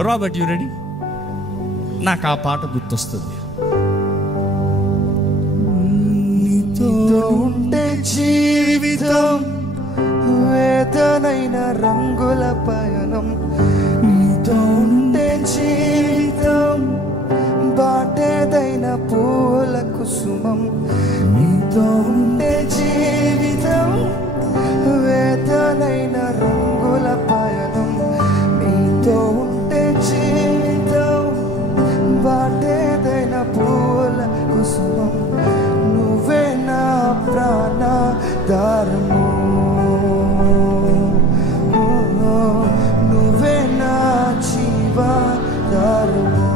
Robert, you ready? నాకు ఆ పాట గుర్తొస్తుంది. నీతో ఉంటే జీవితం వేదనైన రంగుల పయనం, నీతో ఉంటే జీవితం బాటేదైన పూల కుసుమం, నీతో ఉంటే జీవితం వేదనైన రంగుల పయనం, నీతో ఉంటే జీవితం బాటేదైన పూల కుసుమం, నువ్వే నా ప్రాణాధారము, నువ్వే నా జీవాధారము,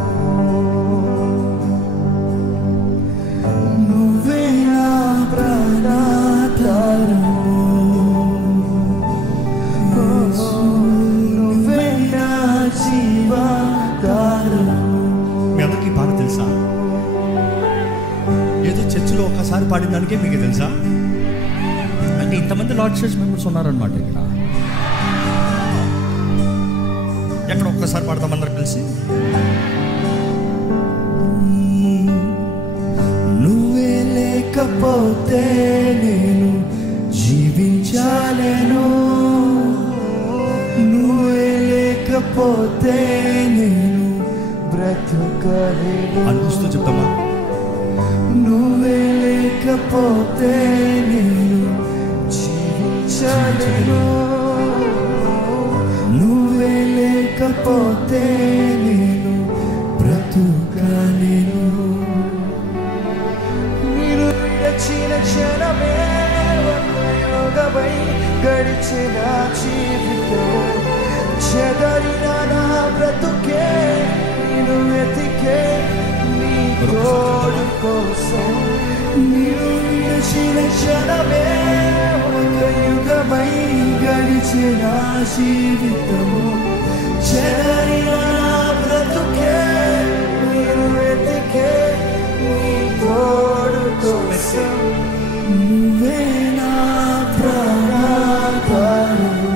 నువ్వే నా ప్రాణాధారము, నువ్వే నా జీవాధారము. మీ అందరికీ పాట తెలుసా? ఏదో చర్చిలో ఒక్కసారి పాడిన దానికే మీకు తెలుసా? అంటే ఇంతమంది లార్డ్ చర్చ్ మెంబర్స్ ఉన్నారనమాట ఇక్కడ. ఎక్కడ ఒక్కసారి పాడతాం అందరు కలిసి? నువ్వే లేకపోతే నేను జీవించలేను, నువ్వే లేకపోతే నేను బ్రతుకలేను. అనిపిస్తూ చెప్తామా? నువ్వే లేకపోతే నేను జీవించలేను, నువ్వే లేకపోతే నేను బ్రతుకలేను. నేను విడచిన క్షణమే యోగమై గడిచిన జీవితం, చెదరిన నా బ్రతుకే నేను వెతికే నీ తోడు కోసం. నేను విడచిన క్షణమే ఒక యుగమై గడిచిన జీవితము, చెదరిన నా బ్రతుకే నేను వెతికే నీ తోడు కోసం. నువ్వే నా ప్రాణాధారము,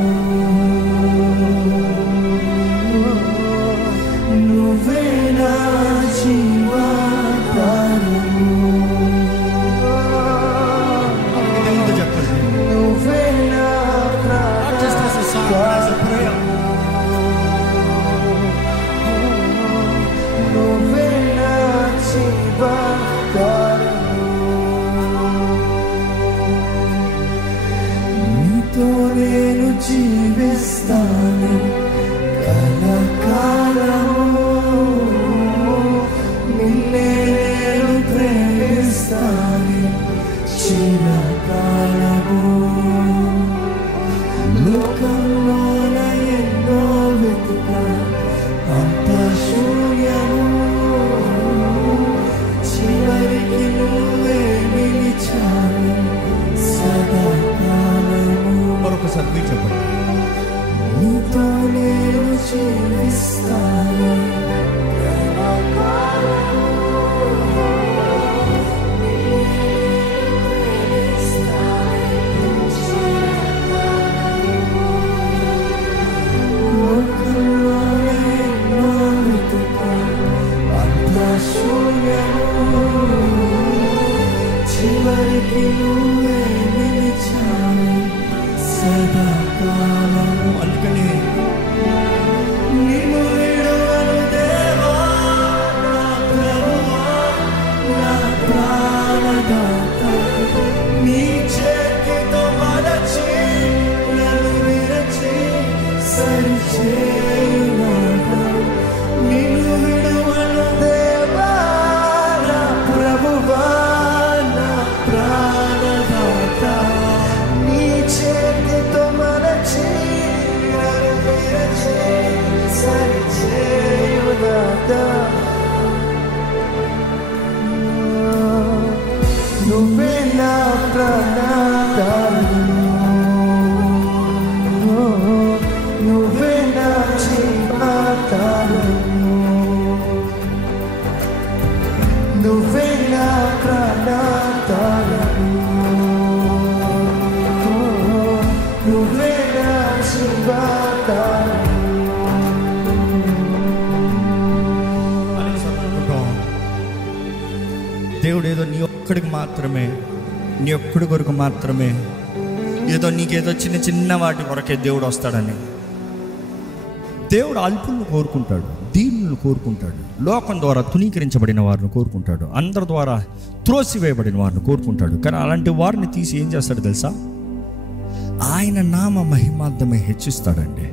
నువ్వే నా జీవాధారము, చెప్పండి. నువ్వే నా ప్రాణాధారము, నువ్వే నా జీవాధారము. నీతో నేను జీవిస్తాను కలకాలము, నిన్నే నేను ప్రేమిస్తాను చిరకాలము. లోకంలోన ఎన్నో వెతుకా అంత శూన్యము, చివరికి నువ్వే నిలిచావు సదాకాలము. మరొకసారి మీరు చెప్పండి. నీతో నేను జీవిస్తాను కలకాలము, లోకంలోన ఎన్నో వెతుకా అంత శూన్యము, చివరికి నువ్వే నిలిచావు సదాకాలము. అందుకని నిన్ను విడువను దేవా నా ప్రభువా, నా ప్రాణదాత, నీ చేతితో మలచి నన్ను విరచి సరిచేయువాడా. నిన్ను విడువను దేవా నా ప్రభువా, నా ప్రాణదాత, నీ చేతితో మలచి నన్ను విరచి సరిచేయువాడా. నువ్వే నా ప్రాణాధారము, నువ్వే నా నీ ఒక్కడికి మాత్రమే, నీ ఒక్కడి కొరకు మాత్రమే, నీకేదో చిన్న చిన్న వాటి కొరకే దేవుడు వస్తాడని. దేవుడు అల్పులను కోరుకుంటాడు, దీనులను కోరుకుంటాడు, లోకం ద్వారా తునీకరించబడిన వారిని కోరుకుంటాడు, అందరి ద్వారా త్రోసివేయబడిన వారిని కోరుకుంటాడు. కానీ అలాంటి వారిని తీసి ఏం చేస్తాడు తెలుసా? ఆయన నామ మహిమార్థమే హెచ్చిస్తాడండి.